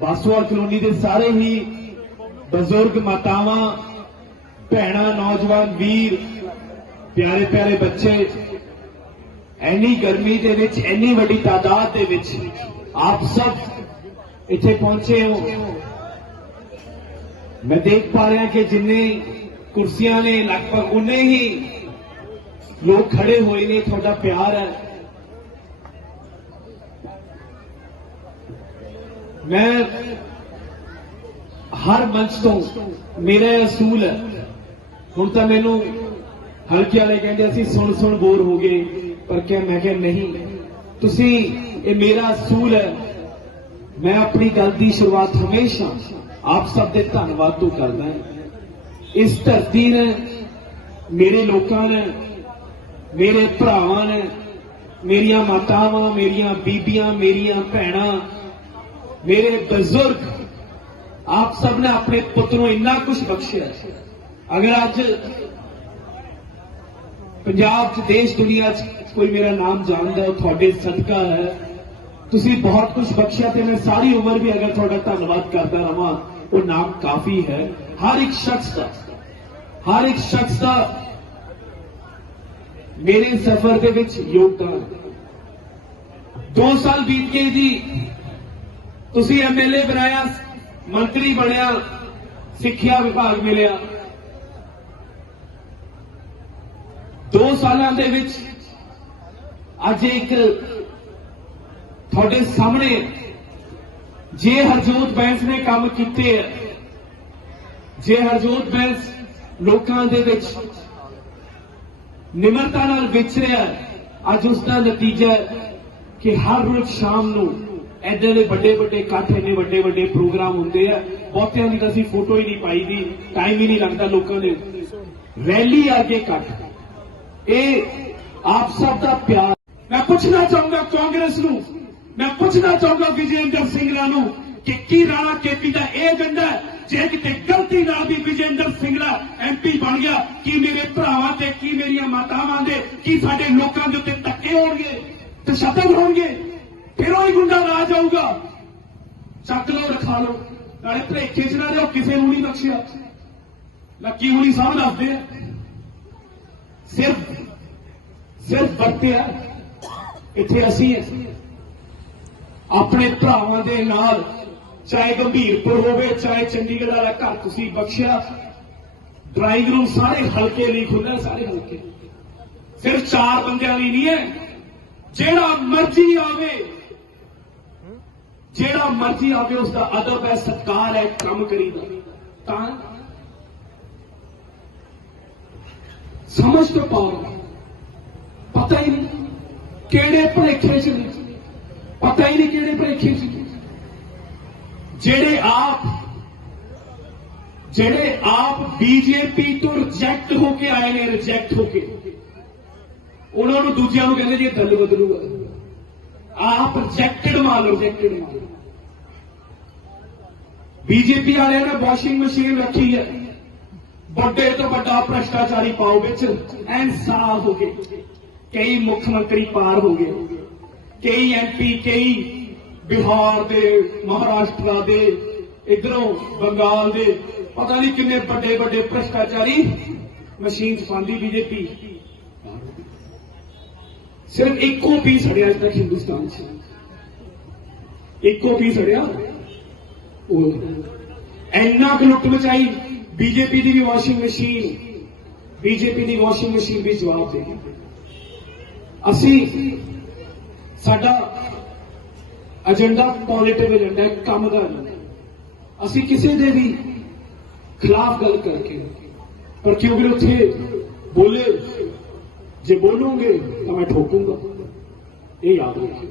ਬਾਸਵਾਲ colony ਦੇ ਸਾਰੇ ਹੀ ਬਜ਼ੁਰਗ ਮਾਤਾਵਾਂ, ਭੈਣਾਂ, ਨੌਜਵਾਨ, ਵੀਰ, ਪਿਆਰੇ ਪਿਆਰੇ ਬੱਚੇ, ਐਨੀ ਗਰਮੀ ਦੇ ਵਿੱਚ, ਐਨੀ ਵੱਡੀ ਤਾਦਾਦ ਦੇ ਵਿੱਚ ਆਪ ਸਭ ਇੱਥੇ ਪਹੁੰਚੇ ਹੋ। ਮੈਂ ਦੇਖ ਪਾ ਰਿਹਾ ਕਿ ਜਿੰਨੇ ਕੁਰਸੀਆਂ ਨੇ, ਲਗਭਗ ਉਨੇ ਹੀ ਲੋਕ ਖੜੇ ਹੋਏ ਨੇ, ਤੁਹਾਡਾ ਪਿਆਰ ਹੈ। ਮੈਂ ਹਰ ਮੰਚ ਤੋਂ ਮੇਰਾ ਇਹ ਅਸੂਲ ਹੈ। ਹੁਣ ਤਾਂ ਮੈਨੂੰ ਹਲਕੇ ਵਾਲੇ ਕਹਿੰਦੇ ਅਸੀਂ ਸੁਣ ਸੁਣ ਬੋਰ ਹੋ ਗਏ। ਪਰ ਕਿਹਾ ਮੈਂ ਕਿਹਾ, ਨਹੀਂ, ਤੁਸੀਂ, ਇਹ ਮੇਰਾ ਅਸੂਲ ਹੈ। ਮੈਂ ਆਪਣੀ ਗੱਲ ਦੀ ਸ਼ੁਰੂਆਤ ਹਮੇਸ਼ਾ ਆਪ ਸਭ ਦੇ ਧੰਨਵਾਦ ਤੋਂ ਕਰਦਾ ਹਾਂ। ਇਸ ਧਰਤੀ ਨੇ ਮੇਰੇ ਲੋਕਾਂ ਨੇ, ਮੇਰੇ ਭਰਾਵਾਂ ਨੇ, ਮੇਰੀਆਂ ਮਾਤਾਵਾਂ, ਮੇਰੀਆਂ ਬੀਬੀਆਂ, ਮੇਰੀਆਂ ਭੈਣਾਂ ਮੇਰੇ ਬਜ਼ੁਰਗ ਆਪ ਸਭ ਨੇ ਆਪਣੇ ਪੁੱਤ ਨੂੰ ਇੰਨਾ ਕੁਝ ਬਖਸ਼ਿਆ ਅਗਰ ਅੱਜ ਪੰਜਾਬ 'ਚ ਦੇਸ਼ ਦੁਨੀਆ 'ਚ ਕੋਈ ਮੇਰਾ ਨਾਮ ਜਾਣਦਾ ਹੈ ਉਹ ਤੁਹਾਡੇ ਸਦਕਾ ਹੈ ਤੁਸੀਂ ਬਹੁਤ ਕੁਝ ਬਖਸ਼ਿਆ ਤੇ ਮੈਂ ਸਾਰੀ ਉਮਰ ਵੀ ਅਗਰ ਤੁਹਾਡਾ ਧੰਨਵਾਦ ਕਰਦਾ ਰਵਾਂ ਉਹ ਨਾਮ ਕਾਫੀ ਹੈ ਹਰ ਇੱਕ ਸ਼ਖਸ ਦਾ ਹਰ ਇੱਕ ਸ਼ਖਸ ਦਾ ਮੇਰੇ ਸਫ਼ਰ ਦੇ ਵਿੱਚ ਯੋਗਦਾਨ 2 ਸਾਲ ਬੀਤ ਗਏ ਜੀ ਤੁਸੀਂ ਐਮਐਲਏ ਬਣਾਇਆ, ਮੰਤਰੀ ਬਣਿਆ, ਸਿੱਖਿਆ ਵਿਭਾਗ ਮਿਲਿਆ। 2 ਸਾਲਾਂ ਦੇ ਵਿੱਚ ਅੱਜ ਇੱਕ ਤੁਹਾਡੇ ਸਾਹਮਣੇ ਜੇ ਹਰਜੋਤ ਬੈਂਸ ਨੇ ਕੰਮ ਕੀਤੇ ਹੈ ਜੇ ਹਰਜੋਤ ਬੈਂਸ ਲੋਕਾਂ ਦੇ ਵਿੱਚ ਨਿਮਰਤਾ ਨਾਲ ਵਿਚਰਿਆ ਅੱਜ ਉਸ ਦਾ ਨਤੀਜਾ ਕਿ ਹਰ ਰੋਜ਼ ਸ਼ਾਮ ਨੂੰ ਐਡੇ ਦੇ ਵੱਡੇ ਵੱਡੇ ਇਕੱਠ ਇੰਨੇ ਵੱਡੇ ਵੱਡੇ ਪ੍ਰੋਗਰਾਮ ਹੁੰਦੇ ਆ, ਬਹੁਤਿਆਂ ਦੀ ਤਾਂ ਅਸੀਂ ਫੋਟੋ ਹੀ ਨਹੀਂ ਪਾਈ ਦੀ ਟਾਈਮ ਹੀ ਨਹੀਂ ਲੱਗਦਾ ਲੋਕਾਂ ਦੇ ਰੈਲੀ ਆ ਕੇ ਇਕੱਠ ਇਹ ਆਪ ਸਭ ਦਾ ਪਿਆਰ। ਮੈਂ ਪੁੱਛਣਾ ਚਾਹੁੰਦਾ ਕਾਂਗਰਸ ਨੂੰ, ਮੈਂ ਪੁੱਛਣਾ ਚਾਹੁੰਦਾ ਵਿਜੇਂਦਰ ਸਿੰਘਲਾ ਨੂੰ ਕਿ ਕੀ ਰਾਣਾ ਕੇਪੀ ਦਾ ਇਹ ਏਜੰਡਾ ਜੇ ਕਿਤੇ ਗਲਤੀ ਨਾਲ ਵੀ ਵਿਜੇਂਦਰ ਸਿੰਘਲਾ ਐਮਪੀ ਬਣ ਗਿਆ, ਕੀ ਮੇਰੇ ਭਰਾਵਾਂ ਤੇ ਕੀ ਮੇਰੀਆਂ ਮਾਤਾਵਾਂ ਦੇ, ਕੀ ਸਾਡੇ ਲੋਕਾਂ ਦੇ ਉੱਤੇ ਧੱਕੇ ਹੋਣਗੇ ਤੇ ਤਸ਼ੱਦਦ ਹੋਣਗੇ? ਫਿਰ ਉਹ ਹੀ ਗੁੰਡਾ ਰਾਜ ਆਊਗਾ। ਚੱਕ ਲਓ, ਰਖਾ ਲਓ। ਨਾਲੇ ਭਲੇਖੇ ਚ ਨਾ ਲਿਓ ਕਿਸੇ ਨੂੰ ਨਹੀਂ ਬਖਸ਼ਿਆ। ਲੱਕੀ ਹੁਣੀ ਸਭ ਦੱਸਦੇ ਆ। ਸਿਰਫ ਸਿਰਫ ਵਰਤਿਆ। ਇੱਥੇ ਅਸੀਂ ਹਾਂ। ਆਪਣੇ ਭਰਾਵਾਂ ਦੇ ਨਾਲ, ਚਾਹੇ ਗੰਭੀਰਪੁਰ ਹੋਵੇ, ਚਾਹੇ ਚੰਡੀਗੜ੍ਹ ਵਾਲਾ ਘਰ ਤੁਸੀਂ ਬਖਸ਼ਿਆ। ਡਰਾਈਵਿੰਗ ਰੂਮ ਸਾਰੇ ਹਲਕੇ ਲਈ ਖੁੱਲ੍ਹਾ ਸਾਰੇ ਹਲਕੇ। ਸਿਰਫ ਚਾਰ ਬੰਦਿਆਂ ਲਈ ਨਹੀਂ ਹੈ। ਜਿਹੜਾ ਮਰਜ਼ੀ ਆਵੇ ਜਿਹੜਾ ਮਰਜ਼ੀ ਆਵੇ ਉਸ ਦਾ ਅਦਬ ਹੈ, ਸਤਕਾਰ ਹੈ ਕੰਮ ਕਰੀਦਾ। ਤਾਂ ਸਮਝ ਤੋਂ ਪਾਉ ਪਤਾ ਹੀ ਨਹੀਂ ਕਿਹੜੇ ਭਲੇਖੇ ਚ ਪਤਾ ਹੀ ਨਹੀਂ ਕਿਹੜੇ ਭਲੇਖੇ ਚ ਜਿਹੜੇ ਆਪ ਜਿਹੜੇ ਆਪ ਬੀਜੇਪੀ ਤੋਂ ਰਿਜੈਕਟ ਹੋ ਕੇ ਆਏ ਨੇ ਰਿਜੈਕਟ ਹੋ ਕੇ। ਉਹਨਾਂ ਨੂੰ ਦੂਜਿਆਂ ਨੂੰ ਕਹਿੰਦੇ ਜੀ ਇਹ ਦਲ ਬਦਲੂਗਾ। ਆਪ ਰਿਜੈਕਟਡ ਮਾਲ ਰਿਜੈਕਟਡ ਮਾਲ ਬੀਜੇਪੀ ਵਾਲਿਆਂ ਨੇ ਵਾਸ਼ਿੰਗ ਮਸ਼ੀਨ ਰੱਖੀ ਹੈ। ਵੱਡੇ ਤੋਂ ਵੱਡਾ ਭ੍ਰਸ਼ਟਾਚਾਰੀ ਪਾਓ ਵਿੱਚ ਐਨ ਸਾਫ਼ ਹੋ ਗਏ। ਕਈ ਮੁੱਖ ਮੰਤਰੀ ਪਾਰ ਹੋ ਗਏ। ਕਈ ਐਮਪੀ ਕਈ ਬਿਹਾਰ ਦੇ, ਮਹਾਰਾਸ਼ਟਰ ਦੇ, ਇਧਰੋਂ ਬੰਗਾਲ ਦੇ, ਪਤਾ ਨਹੀਂ ਕਿੰਨੇ ਵੱਡੇ ਵੱਡੇ ਭ੍ਰਸ਼ਟਾਚਾਰੀ ਮਸ਼ੀਨ ਚ ਬੀਜੇਪੀ ਸਿਰਫ ਇੱਕੋ ਪੀਸ ਹੜਿਆ ਅੱਜ ਤੱਕ ਹਿੰਦੁਸਤਾਨ 'ਚ। ਇੱਕੋ ਪੀਸ ਹੜਿਆ ਇੰਨਾ ਕੁ ਲੁੱਟ ਮਚਾਈ ਬੀਜੇਪੀ ਦੀ ਵੀ ਵਾਸ਼ਿੰਗ ਮਸ਼ੀਨ ਬੀਜੇਪੀ ਦੀ ਵਾਸ਼ਿੰਗ ਮਸ਼ੀਨ ਵੀ ਜਵਾਬ ਦੇ ਅਸੀਂ ਸਾਡਾ ਏਜੰਡਾ ਪੋਜ਼ਿਟਿਵ ਏਜੰਡਾ ਹੈ ਕੰਮ ਦਾ ਏਜੰਡਾ ਅਸੀਂ ਕਿਸੇ ਦੇ ਵੀ ਖਿਲਾਫ ਗੱਲ ਕਰਕੇ ਪਰ ਕਿਉਂਕਿ ਉੱਥੇ ਬੋਲੇ ਜੇ ਬੋਲੂਗੇ ਤਾਂ ਮੈਂ ਠੋਕੂੰਗਾ ਇਹ ਯਾਦ ਰੱਖਿਓ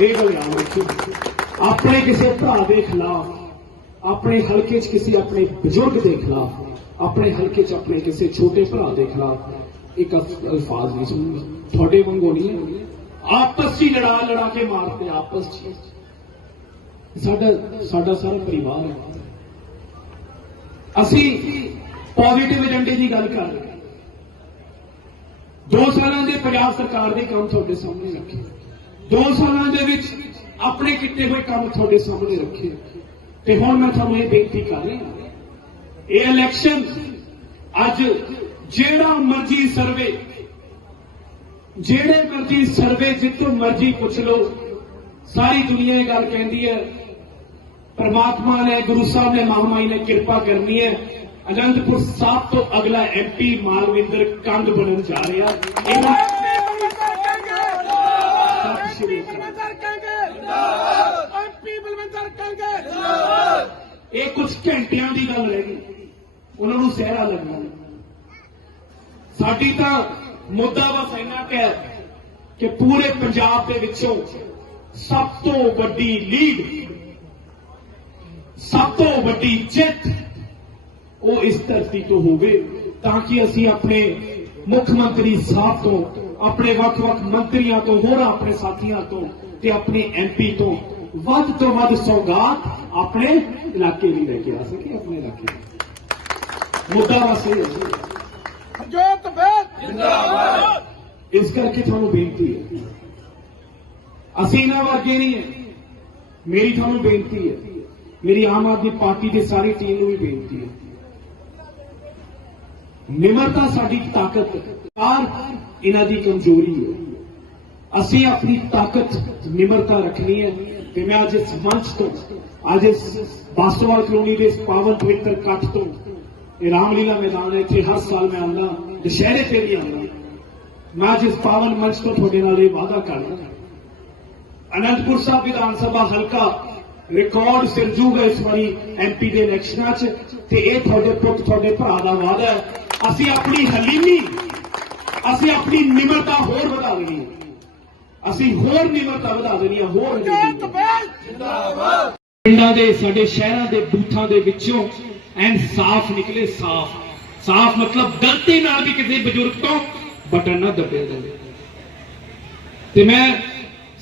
ਇਹ ਗੱਲ ਯਾਦ ਰੱਖਿਓ ਆਪਣੇ ਕਿਸੇ ਭਰਾ ਦੇ ਖਿਲਾਫ, ਆਪਣੇ ਹਲਕੇ 'ਚ ਕਿਸੇ ਆਪਣੇ ਬਜ਼ੁਰਗ ਦੇ ਖਿਲਾਫ, ਆਪਣੇ ਹਲਕੇ 'ਚ ਆਪਣੇ ਕਿਸੇ ਛੋਟੇ ਭਰਾ ਦੇ ਖਿਲਾਫ ਇੱਕ ਅਲਫਾਜ਼ ਨਹੀਂ ਸੁਣੂਗਾ ਤੁਹਾਡੇ ਵਾਂਗੂ ਨਹੀਂ ਹੈ। ਆਪਸ 'ਚ ਹੀ ਲੜਾ ਲੜਾ ਕੇ ਮਾਰਦੇ ਆਪਸ 'ਚ। ਸਾਡਾ ਸਾਡਾ ਸਾਰਾ ਪਰਿਵਾਰ ਹੈ। ਅਸੀਂ ਪੋਜ਼ਿਟਿਵ ਏਜੰਡੇ ਦੀ ਗੱਲ ਕਰ ਰਹੇ ਦੋ ਸਾਲਾਂ ਦੇ ਪੰਜਾਬ ਸਰਕਾਰ ਦੇ ਕੰਮ ਤੁਹਾਡੇ ਸਾਹਮਣੇ ਰੱਖੇ। ਦੋ ਸਾਲਾਂ ਦੇ ਵਿੱਚ ਆਪਣੇ ਕੀਤੇ ਹੋਏ ਕੰਮ ਤੁਹਾਡੇ ਸਾਹਮਣੇ ਰੱਖੇ। ਤੇ ਹੁਣ ਮੈਂ ਤੁਹਾਨੂੰ ਇਹ ਬੇਨਤੀ ਕਰ ਰਿਹਾ ਇਹ ਇਲੈਕਸ਼ਨ ਅੱਜ ਜਿਹੜਾ ਮਰਜ਼ੀ ਸਰਵੇ ਜਿਹੜੇ ਮਰਜ਼ੀ ਸਰਵੇ ਜਿੱਥੋਂ ਮਰਜ਼ੀ ਪੁੱਛ ਲਓ, ਸਾਰੀ ਦੁਨੀਆ ਇਹ ਗੱਲ ਕਹਿੰਦੀ ਹੈ, ਪਰਮਾਤਮਾ ਨੇ, ਗੁਰੂ ਸਾਹਿਬ ਨੇ ਮਹਾਮਾਈ ਨੇ ਕਿਰਪਾ ਕਰਨੀ ਹੈ। ਅਨੰਦਪੁਰ ਸਾਹਿਬ ਤੋਂ ਅਗਲਾ ਐਮਪੀ ਮਾਲਵਿੰਦਰ ਕੰਗ ਬਣਨ ਜਾ ਰਿਹਾ। ਇਹ ਕੁਝ ਘੰਟਿਆਂ ਦੀ ਗੱਲ ਰਹਿ ਗਈ ਉਹਨਾਂ ਨੂੰ ਸਹਿਰਾ ਲੱਗਣਾ ਸਾਡੀ ਤਾਂ ਮੁੱਦਾ ਬਸ ਇੰਨਾ ਕੁ ਕਿ ਪੂਰੇ ਪੰਜਾਬ ਦੇ ਵਿੱਚੋਂ ਸਭ ਤੋਂ ਵੱਡੀ ਲੀਡ ਸਭ ਤੋਂ ਵੱਡੀ ਜਿੱਤ ਉਹ ਇਸ ਧਰਤੀ ਤੋਂ ਹੋਵੇ ਤਾਂ ਕਿ ਅਸੀਂ ਆਪਣੇ ਮੁੱਖ ਮੰਤਰੀ ਸਾਹਿਬ ਤੋਂ ਆਪਣੇ ਵੱਖ-ਵੱਖ ਮੰਤਰੀਆਂ ਤੋਂ ਹੋਰ ਆਪਣੇ ਸਾਥੀਆਂ ਤੋਂ ਤੇ ਆਪਣੇ ਐਮਪੀ ਤੋਂ ਵੱਧ ਤੋਂ ਵੱਧ ਸੌਗਾਤ ਆਪਣੇ ਇਲਾਕੇ ਲਈ ਲੈ ਕੇ ਆ ਸਕੇ ਆਪਣੇ ਇਲਾਕੇ। ਮੁੱਦਾ ਇਹ ਹੈ ਜੋਤ ਬੇਦ। ਇਸ ਕਰਕੇ ਤੁਹਾਨੂੰ ਬੇਨਤੀ ਹੈ। ਅਸੀਂ ਇਹਨਾਂ ਵਰਗੇ ਨਹੀਂ ਹੈ। ਮੇਰੀ ਤੁਹਾਨੂੰ ਬੇਨਤੀ ਹੈ। ਮੇਰੀ ਆਮ ਆਦਮੀ ਪਾਰਟੀ ਦੀ ਸਾਰੀ ਟੀਮ ਨੂੰ ਵੀ ਬੇਨਤੀ ਹੈ। ਨਿਮਰਤਾ ਸਾਡੀ ਤਾਕਤ ਔਰ ਇਹਨਾਂ ਦੀ ਕਮਜ਼ੋਰੀ ਹੈ। ਅਸੀਂ ਆਪਣੀ ਤਾਕਤ ਨਿਮਰਤਾ ਰੱਖਣੀ ਹੈ ਤੇ ਮੈਂ ਅੱਜ ਇਸ ਮੰਚ ਤੋਂ ਅੱਜ ਇਸ ਬਾਸਟਵਾਲ ਕਲੋਨੀ ਦੇ ਇਸ ਪਾਵਨ ਪਵਿੱਤਰ ਇਕੱਠ ਤੋਂ ਇਹ ਰਾਮਲੀਲਾ ਮੈਦਾਨ ਹੈ ਇੱਥੇ ਹਰ ਸਾਲ ਮੈਂ ਆਉਂਦਾ ਦੁਸ਼ਹਿਰੇ ਤੇ ਵੀ ਆਉਂਦਾ ਮੈਂ ਅੱਜ ਇਸ ਪਾਵਨ ਮੰਚ ਤੋਂ ਤੁਹਾਡੇ ਨਾਲ ਇਹ ਵਾਅਦਾ ਕਰਦਾ ਅਨੰਦਪੁਰ ਸਾਹਿਬ ਵਿਧਾਨ ਸਭਾ ਹਲਕਾ ਰਿਕਾਰਡ ਸਿਰਜੂਗਾ ਇਸ ਵਾਰੀ ਐਮਪੀ ਦੇ ਇਲੈਕਸ਼ਨਾਂ 'ਚ ਤੇ ਇਹ ਤੁਹਾਡੇ ਪੁੱਤ ਤੁਹਾਡੇ ਭਰਾ ਦਾ ਵਾਅਦਾ ਹੈ ਅਸੀਂ ਆਪਣੀ ਹਲੀਮੀ ਅਸੀਂ ਆਪਣੀ ਨਿਮਰਤਾ ਹੋਰ ਵਧਾ ਦੇਣੀ ਹੈ ਅਸੀਂ ਹੋਰ ਨਿਮਰਤਾ ਵਧਾ ਦੇਣੀ ਹੋਰ ਹਲੀਮੀ ਜੋਤ ਬੇਦ ਪਿੰਡਾਂ ਦੇ ਸਾਡੇ ਸ਼ਹਿਰਾਂ ਦੇ ਬੂਥਾਂ ਦੇ ਵਿੱਚੋਂ ਐਨ ਸਾਫ਼ ਨਿਕਲੇ ਸਾਫ਼। ਸਾਫ਼ ਮਤਲਬ ਗਲਤੀ ਨਾਲ ਵੀ ਕਿਸੇ ਬਜ਼ੁਰਗ ਤੋਂ ਬਟਨ ਨਾ ਦੱਬਿਆ ਜਾਵੇ। ਤੇ ਮੈਂ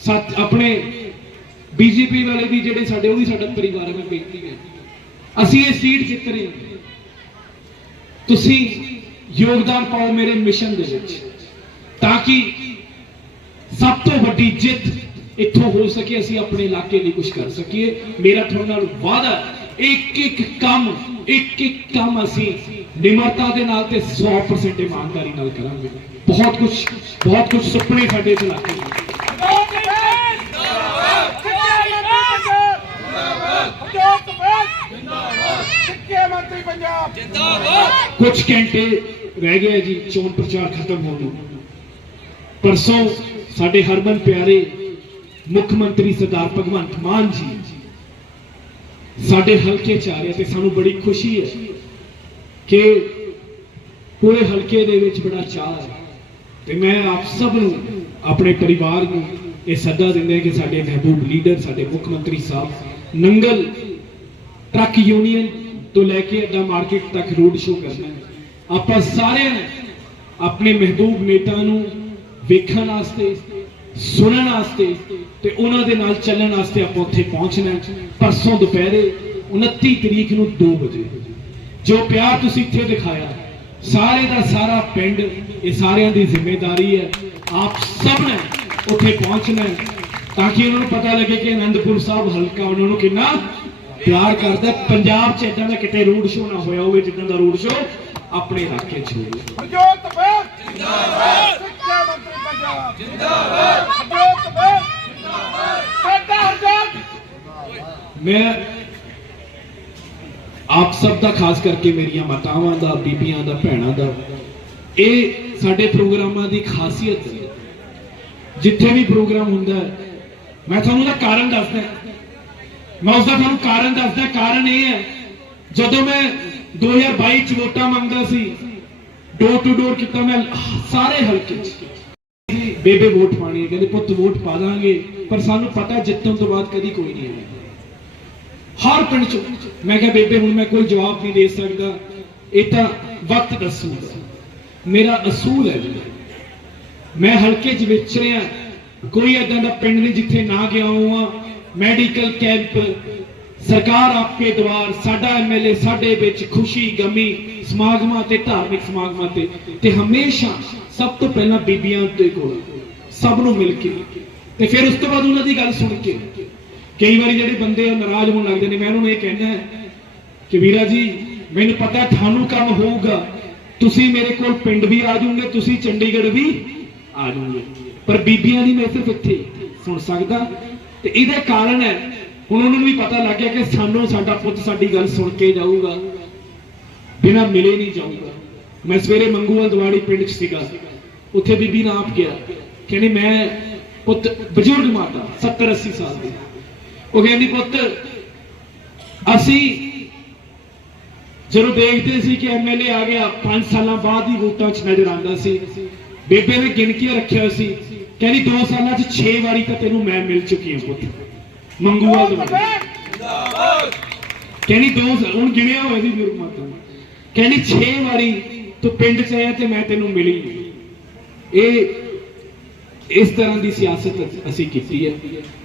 ਸੱਚ ਆਪਣੇ ਬੀਜੇਪੀ ਵਾਲੇ ਵੀ ਜਿਹੜੇ ਸਾਡੇ ਉਹ ਵੀ ਸਾਡਾ ਪਰਿਵਾਰ ਹੈ ਮੈਂ ਬੇਨਤੀ ਹੈ। ਅਸੀਂ ਇਹ ਸੀਟ ਜਿੱਤ ਰਹੇ ਹਾਂ। ਤੁਸੀਂ ਯੋਗਦਾਨ ਪਾਓ ਮੇਰੇ ਮਿਸ਼ਨ ਦੇ ਵਿੱਚ। ਤਾਂ ਕਿ ਸਭ ਤੋਂ ਵੱਡੀ ਜਿੱਤ ਇੱਥੋਂ ਹੋ ਸਕੇ ਅਸੀਂ ਆਪਣੇ ਇਲਾਕੇ ਲਈ ਕੁਝ ਕਰ ਸਕੀਏ। ਮੇਰਾ ਤੁਹਾਡੇ ਨਾਲ ਵਾਅਦਾ ਇੱਕ ਇੱਕ ਕੰਮ ਇੱਕ ਇੱਕ ਕੰਮ ਅਸੀਂ ਨਿਮਰਤਾ ਦੇ ਨਾਲ ਤੇ 100% ਇਮਾਨਦਾਰੀ ਨਾਲ ਕਰਾਂਗੇ। ਬਹੁਤ ਕੁਝ ਬਹੁਤ ਕੁਝ ਸੁਪਨੇ ਸਾਡੇ ਇਸ ਇਲਾਕੇ ਵਿੱਚ। ਕੁਝ ਘੰਟੇ ਰਹਿ ਗਏ ਜੀ, ਚੋਣ ਪ੍ਰਚਾਰ ਖਤਮ ਹੋਣ ਨੂੰ। ਪਰਸੋਂ ਸਾਡੇ ਹਰਮਨ ਪਿਆਰੇ ਮੁੱਖ ਮੰਤਰੀ ਸਰਦਾਰ ਭਗਵੰਤ ਮਾਨ ਜੀ, ਸਾਡੇ ਹਲਕੇ ਚ ਆ ਰਹੇ ਤੇ ਸਾਨੂੰ ਬੜੀ ਖੁਸ਼ੀ ਹੈ ਕਿ ਪੂਰੇ ਹਲਕੇ ਦੇ ਵਿੱਚ ਬੜਾ ਚਾਹ ਹੈ। ਤੇ ਮੈਂ ਆਪ ਸਭ ਨੂੰ, ਆਪਣੇ ਪਰਿਵਾਰ ਨੂੰ ਇਹ ਸੱਦਾ ਦਿੰਦੇ ਹਾਂ ਕਿ ਸਾਡੇ ਮਹਿਬੂਬ ਲੀਡਰ, ਸਾਡੇ ਮੁੱਖ ਮੰਤਰੀ ਸਾਹਿਬ ਨੰਗਲ ਟਰੱਕ ਯੂਨੀਅਨ ਤੋਂ ਲੈ ਕੇ ਅੱਡਾ ਮਾਰਕੀਟ ਤੱਕ ਰੋਡ ਸ਼ੋਅ ਕਰਨਾ ਆਪਾਂ ਸਾਰਿਆਂ ਨੇ ਆਪਣੇ ਮਹਿਬੂਬ ਨੇਤਾ ਨੂੰ ਵੇਖਣ ਵਾਸਤੇ, ਸੁਣਨ ਵਾਸਤੇ ਤੇ ਉਹਨਾਂ ਦੇ ਨਾਲ ਚੱਲਣ ਵਾਸਤੇ ਆਪਾਂ ਉੱਥੇ ਪਹੁੰਚਣਾ ਪਰਸੋਂ ਦੁਪਹਿਰੇ 29 ਤਰੀਕ ਨੂੰ 2 ਵਜੇ। ਜੋ ਪਿਆਰ ਤੁਸੀਂ ਇੱਥੇ ਦਿਖਾਇਆ, ਸਾਰੇ ਦਾ ਸਾਰਾ ਪਿੰਡ, ਇਹ ਸਾਰਿਆਂ ਦੀ ਜ਼ਿੰਮੇਵਾਰੀ ਹੈ। ਆਪ ਸਭ ਨੇ ਉੱਥੇ ਪਹੁੰਚਣਾ ਤਾਂ ਕਿ ਉਹਨਾਂ ਨੂੰ ਪਤਾ ਲੱਗੇ ਕਿ ਅਨੰਦਪੁਰ ਸਾਹਿਬ ਹਲਕਾ ਉਹਨਾਂ ਨੂੰ ਕਿੰਨਾ ਪਿਆਰ ਕਰਦਾ ਪੰਜਾਬ 'ਚ ਇਦਾਂ ਦਾ ਕਿਤੇ ਰੋਡ ਸ਼ੋਅ ਨਾ ਹੋਇਆ ਹੋਵੇ, ਜਿੱਦਾਂ ਦਾ ਰੋਡ ਸ਼ੋਅ ਆਪਣੇ ਇਲਾਕੇ 'ਚ ਹੋਇਆ ਜਿੰਦਾਬਾਦ ਜਿੰਦਾਬਾਦ ਜੋਤ ਬੇਦ ਜਿੰਦਾਬਾਦ ਸਾਡਾ ਹਰਜੋਤ ਮੈਂ ਆਪ ਸਭ ਦਾ ਖਾਸ ਕਰਕੇ ਮੇਰੀਆਂ ਮਾਤਾਵਾਂ ਦਾ, ਬੀਬੀਆਂ ਦਾ, ਭੈਣਾਂ ਦਾ, ਇਹ ਸਾਡੇ ਪ੍ਰੋਗਰਾਮਾਂ ਦੀ ਖਾਸੀਅਤ ਹੈ। ਜਿੱਥੇ ਵੀ ਪ੍ਰੋਗਰਾਮ ਹੁੰਦਾ ਮੈਂ ਤੁਹਾਨੂੰ ਦਾ ਕਾਰਨ ਦੱਸਦਾ ਮੈਂ ਉਸਦਾ ਤੁਹਾਨੂੰ ਕਾਰਨ ਦੱਸਦਾ ਕਾਰਨ ਇਹ ਹੈ, ਜਦੋਂ ਮੈਂ 2022 ਚ ਵੋਟਾਂ ਮੰਗਦਾ ਸੀ ਡੋਰ ਟੂ ਡੋਰ ਕੀਤਾ ਮੈਂ ਸਾਰੇ ਹਲਕੇ ਚ। ਬੇਬੇ ਵੋਟ ਪਾਣੀ ਹੈ, ਕਹਿੰਦੇ ਪੁੱਤ ਵੋਟ ਪਾ ਦਾਂਗੇ, ਪਰ ਸਾਨੂੰ ਪਤਾ ਜਿੱਤਣ ਤੋਂ ਬਾਅਦ ਕਦੀ ਕੋਈ ਨਹੀਂ ਆਏਗਾ ਹਰ ਪਿੰਡ ਚ ਮੈਂ ਕਿਹਾ, ਬੇਬੇ, ਹੁਣ ਮੈਂ ਕੋਈ ਜਵਾਬ ਨਹੀਂ ਦੇ ਸਕਦਾ। ਇਹ ਤਾਂ ਵਕਤ ਦੱਸੂਗਾ ਮੇਰਾ ਅਸੂਲ ਹੈ ਜੀ। ਮੈਂ ਹਲਕੇ 'ਚ ਵਿਚ ਰਿਹਾ। ਕੋਈ ਏਦਾਂ ਦਾ ਪਿੰਡ ਨਹੀਂ ਜਿੱਥੇ ਨਾ ਗਿਆ ਹੋਵਾਂ। ਮੈਡੀਕਲ ਕੈਂਪ, ਸਰਕਾਰ ਆਪਕੇ ਦਵਾਰ, ਸਾਡਾ ਐਮਐਲਏ ਸਾਡੇ ਵਿੱਚ ਖੁਸ਼ੀ, ਗਮੀ, ਸਮਾਗਮਾਂ ਤੇ ਧਾਰਮਿਕ ਸਮਾਗਮਾਂ ਤੇ ਤੇ ਹਮੇਸ਼ਾ ਸਭ ਤੋਂ ਪਹਿਲਾਂ ਬੀਬੀਆਂ ਦੇ ਕੋਲ। ਸਭ ਨੂੰ ਮਿਲ ਕੇ। ਤੇ ਫਿਰ ਉਸ ਤੋਂ ਬਾਅਦ ਉਹਨਾਂ ਦੀ ਗੱਲ ਸੁਣ ਕੇ। ਕਈ ਵਾਰੀ ਜਿਹੜੇ ਬੰਦੇ ਆ ਨਾਰਾਜ਼ ਹੋਣ ਲੱਗਦੇ ਨੇ, ਮੈਂ ਉਹਨਾਂ ਨੂੰ ਇਹ ਕਹਿੰਦਾ ਕਿ ਵੀਰਾ ਜੀ, ਮੈਨੂੰ ਪਤਾ ਤੁਹਾਨੂੰ ਕੰਮ ਹੋਊਗਾ। ਤੁਸੀਂ ਮੇਰੇ ਕੋਲ ਪਿੰਡ ਵੀ ਆ ਜਾਓਗੇ, ਤੁਸੀਂ ਚੰਡੀਗੜ੍ਹ ਵੀ ਆ ਜਾਓਗੇ। ਪਰ ਬੀਬੀਆਂ ਦੀ ਮੈਂ ਸਿਰਫ ਇੱਥੇ ਸੁਣ ਸਕਦਾ। ਤੇ ਇਹਦਾ ਕਾਰਨ ਹੈ, ਹੁਣ ਉਹਨਾਂ ਨੂੰ ਵੀ ਪਤਾ ਲੱਗ ਗਿਆ ਕਿ ਸਾਨੂੰ ਸਾਡਾ ਪੁੱਤ ਸਾਡੀ ਗੱਲ ਸੁਣ ਕੇ ਜਾਊਗਾ। ਬਿਨਾ ਮਿਲੇ ਨਹੀਂ ਜਾਊਗਾ। ਮੈਂ ਸਵੇਰੇ ਮੰਗੂਵਾਲ ਦਿਵਾੜੀ ਪਿੰਡ 'ਚ ਸੀਗਾ। ਉੱਥੇ ਬੀਬੀ ਨੇ ਆਪ ਗਿਆ। ਕਹਿੰਦੀ ਮੈਂ ਪੁੱਤ ਬਜ਼ੁਰਗ ਮਾਤਾ 70 80 ਸਾਲ ਦੀ। ਉਹ ਕਹਿੰਦੀ ਪੁੱਤ, ਅਸੀਂ ਜਦੋਂ ਦੇਖਦੇ ਸੀ ਕਿ ਐਮਐਲਏ ਆ ਗਿਆ 5 ਸਾਲਾਂ ਬਾਅਦ ਹੀ ਵੋਟਾਂ 'ਚ ਨਜ਼ਰ ਆਉਂਦਾ ਸੀ। ਬੇਬੇ ਨੇ ਗਿਣ ਰੱਖਿਆ ਸੀ। ਕਹਿੰਦੀ 2 ਸਾਲਾਂ 'ਚ 6 ਵਾਰੀ ਤਾਂ ਤੈਨੂੰ ਮੈਂ ਮਿਲ ਚੁੱਕੀ ਹਾਂ ਪੁੱਤ। ਮੰਗੂਵਾਲ ਦਿਵਾੜੀ ਕਹਿੰਦੀ ਦੋ ਸ- ਹੁਣ ਗਿਣਿਆ ਹੋਇਆ ਸੀ ਬਜ਼ੁਰਗ ਮਾਤਾ ਨੇ। ਕਹਿੰਦੀ 6 ਵਾਰੀ ਤੂੰ ਪਿੰਡ ਚ ਆਇਆ ਤੇ ਮੈਂ ਤੈਨੂੰ ਮਿਲੀ ਇਹ ਇਸ ਤਰ੍ਹਾਂ ਦੀ ਸਿਆਸਤ ਅਸੀਂ ਕੀਤੀ ਹੈ।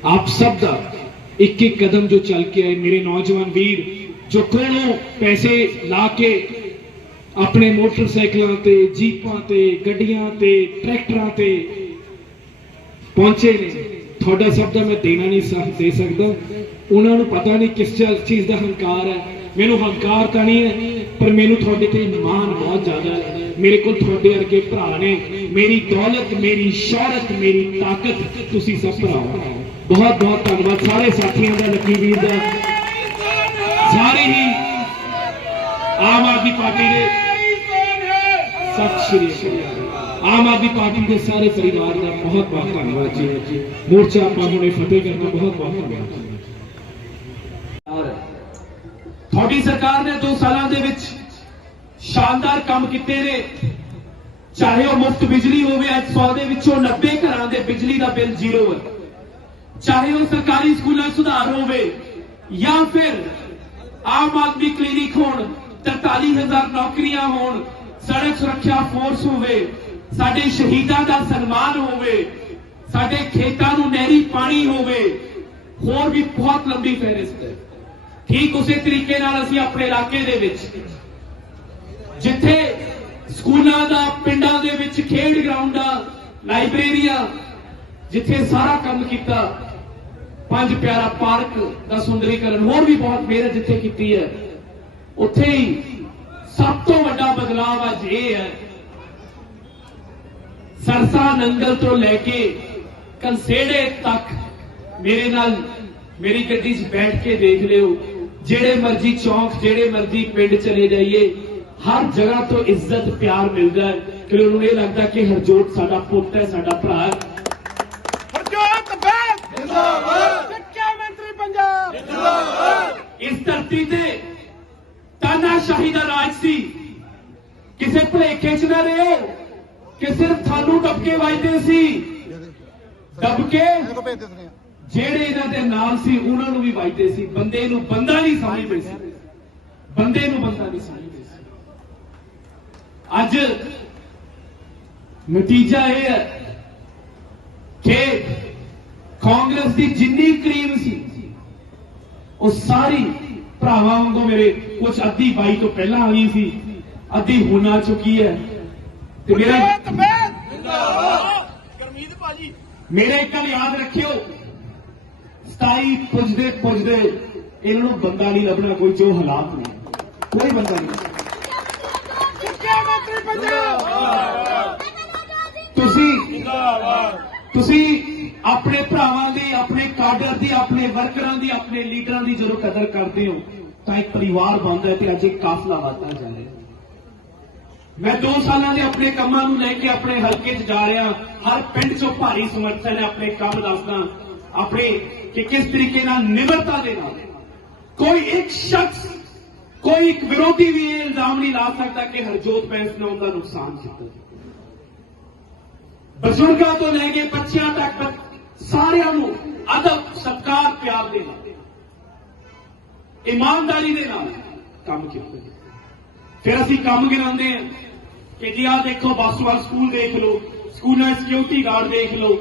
ਆਪ ਸਭ ਦਾ ਇੱਕ ਇੱਕ ਕਦਮ ਜੋ ਚੱਲ ਕੇ ਆਏ, ਮੇਰੇ ਨੌਜਵਾਨ ਵੀਰ, ਜੋ ਕੋਲੋਂ ਪੈਸੇ ਲਾ ਕੇ ਆਪਣੇ ਮੋਟਰਸਾਈਕਲਾਂ ਤੇ, ਜੀਪਾਂ ਤੇ, ਗੱਡੀਆਂ ਤੇ, ਟਰੈਕਟਰਾਂ ਤੇ ਪਹੁੰਚੇ ਨੇ। ਤੁਹਾਡਾ ਸਭ ਦਾ ਮੈਂ ਦੇਣਾ ਨਹੀਂ ਸਕ ਦੇ ਸਕਦਾ। ਉਹਨਾਂ ਨੂੰ ਪਤਾ ਨਹੀਂ ਕਿਸ ਚੀਜ਼ ਦਾ ਹੰਕਾਰ ਹੈ। ਮੈਨੂੰ ਹੰਕਾਰ ਤਾਂ ਨਹੀਂ ਹੈ ਪਰ ਮੈਨੂੰ ਤੁਹਾਡੇ ਤੇ ਮਾਣ ਬਹੁਤ ਜ਼ਿਆਦਾ ਹੈ। ਮੇਰੇ ਕੋਲ ਤੁਹਾਡੇ ਵਰਗੇ ਭਰਾ ਨੇ। ਮੇਰੀ ਦੌਲਤ, ਮੇਰੀ ਸ਼ੌਹਰਤ ਮੇਰੀ ਤਾਕਤ ਤੁਸੀਂ ਸਭ ਭਰਾ ਬਹੁਤ ਬਹੁਤ ਧੰਨਵਾਦ। ਸਾਰੇ ਸਾਥੀਆਂ ਦਾ ਲੱਕੀ ਵੀਰ ਦਾ। ਸਾਰੇ ਹੀ ਆਮ ਆਦਮੀ ਪਾਰਟੀ ਦੇ ਸਤਿ ਸ਼੍ਰੀ ਅਕਾਲ। ਆਮ ਆਦਮੀ ਪਾਰਟੀ ਦੇ ਸਾਰੇ ਪਰਿਵਾਰ ਦਾ ਬਹੁਤ ਬਹੁਤ ਧੰਨਵਾਦ ਜੀ। ਮੋਰਚਾ ਆਪਾਂ ਹੁਣੇ ਫਤਿਹ ਕਰਨਾ ਬਹੁਤ ਬਹੁਤ ਧੰਨਵਾਦ। ਤੁਹਾਡੀ ਸਰਕਾਰ ਨੇ 2 ਸਾਲਾਂ ਦੇ ਵਿੱਚ ਸ਼ਾਨਦਾਰ ਕੰਮ ਕੀਤੇ ਨੇ। ਚਾਹੇ ਉਹ ਮੁਫਤ ਬਿਜਲੀ ਹੋਵੇ, ਅੱਜ 100 ਦੇ ਵਿੱਚੋਂ 90 ਘਰਾਂ ਦੇ ਬਿਜਲੀ ਦਾ ਬਿੱਲ ਜ਼ੀਰੋ ਹੈ। ਚਾਹੇ ਉਹ ਸਰਕਾਰੀ ਸਕੂਲਾਂ ਸੁਧਾਰ ਹੋਵੇ, ਜਾਂ ਫਿਰ ਆਮ ਆਦਮੀ ਕਲੀਨਿਕ ਹੋਣ 43000 ਨੌਕਰੀਆਂ ਹੋਣ, ਸੜਕ ਸੁਰੱਖਿਆ ਫੋਰਸ ਹੋਵੇ, ਸਾਡੇ ਸ਼ਹੀਦਾਂ ਦਾ ਸਨਮਾਨ ਹੋਵੇ, ਸਾਡੇ ਖੇਤਾਂ ਨੂੰ ਨਹਿਰੀ ਪਾਣੀ ਹੋਵੇ, ਹੋਰ ਵੀ ਬਹੁਤ ਲੰਬੀ ਫਹਿਰਿਸਤ ਹੈ। ਠੀਕ ਉਸੇ ਤਰੀਕੇ ਨਾਲ ਅਸੀਂ ਆਪਣੇ ਇਲਾਕੇ ਦੇ ਵਿੱਚ, ਜਿੱਥੇ ਸਕੂਲਾਂ ਦਾ, ਪਿੰਡਾਂ ਦੇ ਵਿੱਚ ਖੇਡ ਗਰਾਊਂਡਾਂ ਲਾਇਬ੍ਰੇਰੀਆਂ ਜਿੱਥੇ ਸਾਰਾ ਕੰਮ ਕੀਤਾ, ਪੰਜ ਪਿਆਰਾ ਪਾਰਕ ਦਾ ਸੁੰਦਰੀਕਰਨ ਹੋਰ ਵੀ ਬਹੁਤ ਮਿਹਨਤ ਜਿੱਥੇ ਕੀਤੀ ਹੈ। ਉੱਥੇ ਹੀ ਸਭ ਤੋਂ ਵੱਡਾ ਬਦਲਾਅ ਅੱਜ ਇਹ ਹੈ। ਸਰਸਾ ਨੰਗਲ ਤੋਂ ਲੈ ਕੇ ਕੰਸੇੜੇ ਤੱਕ ਮੇਰੇ ਨਾਲ ਮੇਰੀ ਗੱਡੀ 'ਚ ਬੈਠ ਕੇ ਦੇਖ ਲਿਓ। ਜਿਹੜੇ ਮਰਜ਼ੀ ਚੌਂਕ ਜਿਹੜੇ ਮਰਜ਼ੀ ਪਿੰਡ ਚਲੇ ਜਾਈਏ ਹਰ ਜਗ੍ਹਾ ਤੋਂ ਇੱਜ਼ਤ ਪਿਆਰ ਮਿਲਦਾ ਹੈ। ਕਿ ਉਹਨੂੰ ਇਹ ਲੱਗਦਾ ਕਿ ਹਰਜੋਤ ਸਾਡਾ ਪੁੱਤ ਹੈ ਸਾਡਾ ਭਰਾ ਹੈ। ਹਰਜੋਤ ਬੈਂਸ! ਜਿੰਦਾਬਾਦ! ਸਿੱਖਿਆ ਮੰਤਰੀ ਪੰਜਾਬ! ਜਿੰਦਾਬਾਦ! ਇਸ ਧਰਤੀ ਤੇ ਤਾਨਾਸ਼ਾਹੀ ਦਾ ਰਾਜ ਸੀ। ਕਿਸੇ ਭਲੇਖੇ 'ਚ ਨਾ ਰਹੋ ਕਿ ਸਿਰਫ ਤੁਹਾਨੂੰ ਟਪਕੇ ਵੱਜਦੇ ਸੀ। ਦਬ ਕੇ ਜਿਹੜੇ ਇਹਨਾਂ ਦੇ ਨਾਲ ਸੀ ਉਹਨਾਂ ਨੂੰ ਵੀ ਵੱਜਦੇ ਸੀ। ਬੰਦੇ ਨੂੰ ਬੰਦਾ ਨਹੀਂ ਸਮਝਦੇ ਸੀ। ਬੰਦੇ ਨੂੰ ਬੰਦਾ ਨਹੀਂ ਸਮਝਦੇ ਸੀ। ਅੱਜ ਨਤੀਜਾ ਇਹ ਹੈ ਕਿ ਕਾਂਗਰਸ ਦੀ ਜਿੰਨੀ ਕਰੀਬ ਸੀ ਉਹ ਸਾਰੀ ਭਰਾਵਾਂ ਵਾਂਗੂ ਮੇਰੇ ਕੁਝ ਅੱਧੀ ਬਾਈ ਤੋਂ ਪਹਿਲਾਂ ਆਈ ਸੀ ਅੱਧੀ ਹੁਣ ਆ ਚੁੱਕੀ ਹੈ। ਤੇ ਮੇਰਾ ਗਰਮੀਤ ਭਾਜੀ। ਮੇਰੇ ਇੱਕ ਗੱਲ ਯਾਦ ਰੱਖਿਓ। 27 ਪੁੱਜਦੇ ਪੁੱਜਦੇ ਇਹਨਾਂ ਨੂੰ ਬੰਦਾ ਨਹੀਂ ਲੱਭਣਾ, ਕੋਈ ਜੋ ਹਾਲਾਤ ਨੇ। ਕੋਈ ਬੰਦਾ ਨਹੀਂ। ਸਿੱਖਿਆ ਮੰਤਰੀ ਪੰਜਾਬ ਤੁਸੀਂ ਤੁਸੀਂ ਆਪਣੇ ਭਰਾਵਾਂ ਦੀ, ਆਪਣੇ ਕਾਡਰ ਦੀ, ਆਪਣੇ ਵਰਕਰਾਂ ਦੀ, ਆਪਣੇ ਲੀਡਰਾਂ ਦੀ ਜਦੋਂ ਕਦਰ ਕਰਦੇ ਹੋ, ਤਾਂ ਇੱਕ ਪਰਿਵਾਰ ਬਣਦਾ ਹੈ ਤੇ ਅੱਜ ਇੱਕ ਕਾਫਲਾ ਵੱਧਦਾ ਜਾ ਰਿਹਾ ਮੈਂ 2 ਸਾਲਾਂ ਦੇ ਆਪਣੇ ਕੰਮਾਂ ਨੂੰ ਲੈ ਕੇ ਆਪਣੇ ਹਲਕੇ 'ਚ ਜਾ ਰਿਹਾ, ਹਰ ਪਿੰਡ 'ਚੋਂ ਭਾਰੀ ਸਮਰਥਨ ਹੈ ਆਪਣੇ ਕੰਮ ਦੱਸਦਾ। ਆਪਣੇ ਕਿ ਕਿਸ ਤਰੀਕੇ ਨਾਲ ਨਿਮਰਤਾ ਦੇ ਨਾਲ ਕੋਈ ਇੱਕ ਸ਼ਖਸ, ਕੋਈ ਇੱਕ ਵਿਰੋਧੀ ਵੀ ਇਹ ਇਲਜ਼ਾਮ ਨਹੀਂ ਲਾ ਸਕਦਾ ਕਿ ਹਰਜੋਤ ਬੈਂਸ ਨੇ ਉਹਦਾ ਨੁਕਸਾਨ ਕੀਤਾ। ਬਜ਼ੁਰਗਾਂ ਤੋਂ ਲੈ ਕੇ ਬੱਚਿਆਂ ਤੱਕ ਸਾਰਿਆਂ ਨੂੰ ਅਦਬ, ਸਤਕਾਰ, ਪਿਆਰ ਦੇ ਨਾਲ, ਇਮਾਨਦਾਰੀ ਦੇ ਨਾਲ ਕੰਮ ਕੀਤਾ। ਫਿਰ ਅਸੀਂ ਕੰਮ ਗਿਣਾਉਂਦੇ ਹਾਂ ਕਿ ਜੀ ਆਹ ਦੇਖੋ ਬਾਸੂਵਾਲ ਸਕੂਲ ਦੇਖ ਲਓ ਸਕੂਲਾਂ ਸਿਕਿਉਰਿਟੀ ਗਾਰਡ ਦੇਖ ਲਓ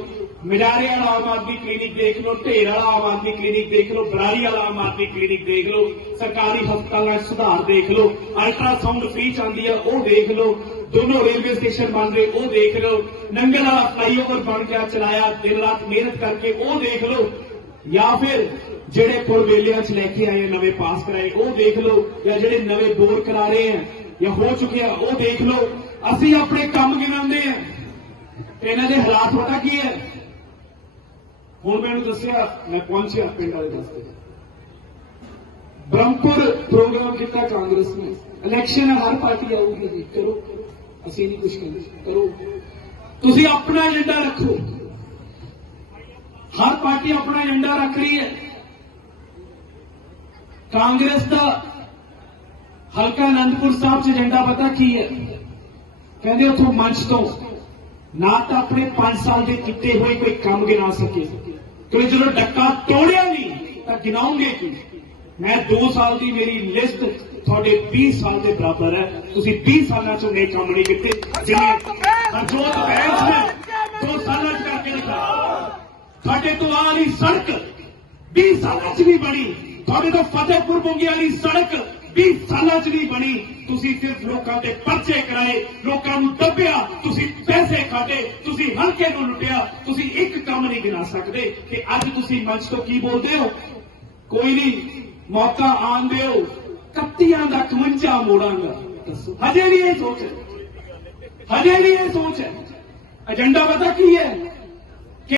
ਮਿਡਾਰੇ ਵਾਲਾ ਆਮ ਆਦਮੀ ਕਲੀਨਿਕ ਦੇਖ ਲਓ, ਢੇਰ ਵਾਲਾ ਆਮ ਆਦਮੀ ਕਲੀਨਿਕ ਦੇਖ ਲਓ ਬਰਾਰੀ ਵਾਲਾ ਆਮ ਆਦਮੀ ਕਲੀਨਿਕ ਦੇਖ ਲਓ, ਸਰਕਾਰੀ ਹਸਪਤਾਲਾਂ 'ਚ ਸੁਧਾਰ ਦੇਖ ਲਓ ਅਲਟਰਾਸਾਊਂਡ ਫ੍ਰੀ ਚਾਹੁੰਦੀ ਆ, ਉਹ ਦੇਖ ਲਓ, ਦੋਨੋਂ ਰੇਲਵੇ ਸਟੇਸ਼ਨ ਬਣ ਰਹੇ, ਉਹ ਦੇਖ ਲਓ, ਨੰਗਲ ਵਾਲਾ ਫਲਾਈਓਵਰ ਬਣ ਗਿਆ, ਚਲਾਇਆ, ਦਿਨ ਰਾਤ ਮਿਹਨਤ ਕਰਕੇ ਉਹ ਦੇਖ ਲਓ, ਜਾਂ ਫਿਰ ਜਿਹੜੇ ਪੁਲ ਵੇਲਿਆਂ 'ਚ ਲੈ ਕੇ ਆਏ ਨਵੇਂ ਪਾਸ ਕਰਾਏ, ਉਹ ਦੇਖ ਲਓ, ਜਾਂ ਜਿਹੜੇ ਨਵੇਂ ਬੋਰ ਕਰਾ ਰਹੇ ਆ, ਜਾਂ ਹੋ ਚੁੱਕੇ ਆ, ਉਹ ਦੇਖ ਲਓ, ਅਸੀਂ ਆਪਣੇ ਕੰਮ ਗਿਣਾਉਂਦੇ ਆ। ਇਹਨਾਂ ਦੇ ਹਾਲਾਤ ਪਤਾ ਕੀ ਹੈ ਹੁਣ ਮੈਨੂੰ ਦੱਸਿਆ, ਮੈਂ ਪਹੁੰਚਿਆ ਪਿੰਡ ਵਾਲੇ ਦਸਤੇ ਬ੍ਰਹਮਪੁਰ ਪ੍ਰੋਗਰਾਮ ਕੀਤਾ ਕਾਂਗਰਸ ਨੇ। ਇਲੈਕਸ਼ਨ ਹਰ ਪਾਰਟੀ ਆਊਗੀ ਜੀ, ਕਰੋ ਕਰੋ। ਅਸੀਂ ਨਹੀਂ ਕੁਝ ਕਹਿੰਦੇ, ਕਰੋ। ਤੁਸੀਂ ਆਪਣਾ ਏਜੰਡਾ ਰੱਖੋ। ਹਰ ਪਾਰਟੀ ਆਪਣਾ ਏਜੰਡਾ ਰੱਖ ਰਹੀ ਹੈ। ਕਾਂਗਰਸ ਦਾ ਹਲਕਾ ਅਨੰਦਪੁਰ ਸਾਹਿਬ ਚ ਏਜੰਡਾ ਪਤਾ ਕੀ ਹੈ? ਕਹਿੰਦੇ ਉਥੋਂ ਮੰਚ ਤੋਂ ਨਾ ਤਾਂ ਆਪਣੇ 5 ਸਾਲ ਦੇ ਕੀਤੇ ਹੋਏ ਕੋਈ ਕੰਮ ਗਿਣਾ ਸਕੇ। ਕਿਉਂਕਿ ਜਦੋਂ ਡੱਕਾ ਤੋੜਿਆ ਨਹੀਂ, ਤਾਂ ਗਿਣਾਉਂਗੇ ਕੀ? ਮੈਂ 2 ਸਾਲ ਦੀ ਮੇਰੀ ਲਿਸਟ ਤੁਹਾਡੇ 20 ਸਾਲ ਦੇ ਬਰਾਬਰ ਹੈ। ਤੁਸੀਂ 20 ਸਾਲਾਂ ਚੋਂ ਨੇ ਕੰਮ ਨਹੀਂ ਕੀਤੇ। ਜਿਵੇਂ ਹਰਜੋਤ ਬੈਂਸ ਨੇ 2 ਸਾਲਾਂ ਚ ਕਰਕੇ ਦਿਖਾਇਆ ਸਾਡੇ ਤੋਂ ਆਹ ਵਾਲੀ ਸੜਕ 20 ਸਾਲਾਂ ਚ ਨਹੀਂ ਬਣੀ। ਤੁਹਾਡੇ ਤੋਂ ਫਤਿਹਪੁਰ ਮੁੰਗੀ ਵਾਲੀ ਸੜਕ 20 ਸਾਲਾਂ ਚ ਨਹੀਂ ਬਣੀ। ਤੁਸੀਂ ਸਿਰਫ ਲੋਕਾਂ ਦੇ ਪਰਚੇ ਕਰਾਏ, ਲੋਕਾਂ ਨੂੰ ਦੱਬਿਆ, ਤੁਸੀਂ ਪੈਸੇ ਖਾਦੇ ਤੁਸੀਂ ਹਲਕੇ ਨੂੰ ਲੁੱਟਿਆ, ਤੁਸੀਂ ਇੱਕ ਕੰਮ ਨਹੀਂ ਗਿਣਾ ਸਕਦੇ ਕਿ ਅੱਜ ਤੁਸੀਂ ਮੰਚ ਤੋਂ ਕੀ ਬੋਲਦੇ ਹੋ? ਕੋਈ ਨਹੀਂ ਮੌਕਾ ਆਣ ਦਿਓ ਕੱਤੀਆਂ ਦਾ 51 ਮੋੜਾਂਗਾ। ਦੱਸੋ, ਹਜੇ ਵੀ ਇਹ ਸੋਚ ਹੈ। ਹਜੇ ਵੀ ਇਹ ਸੋਚ ਹੈ। ਏਜੰਡਾ ਪਤਾ ਕੀ ਹੈ?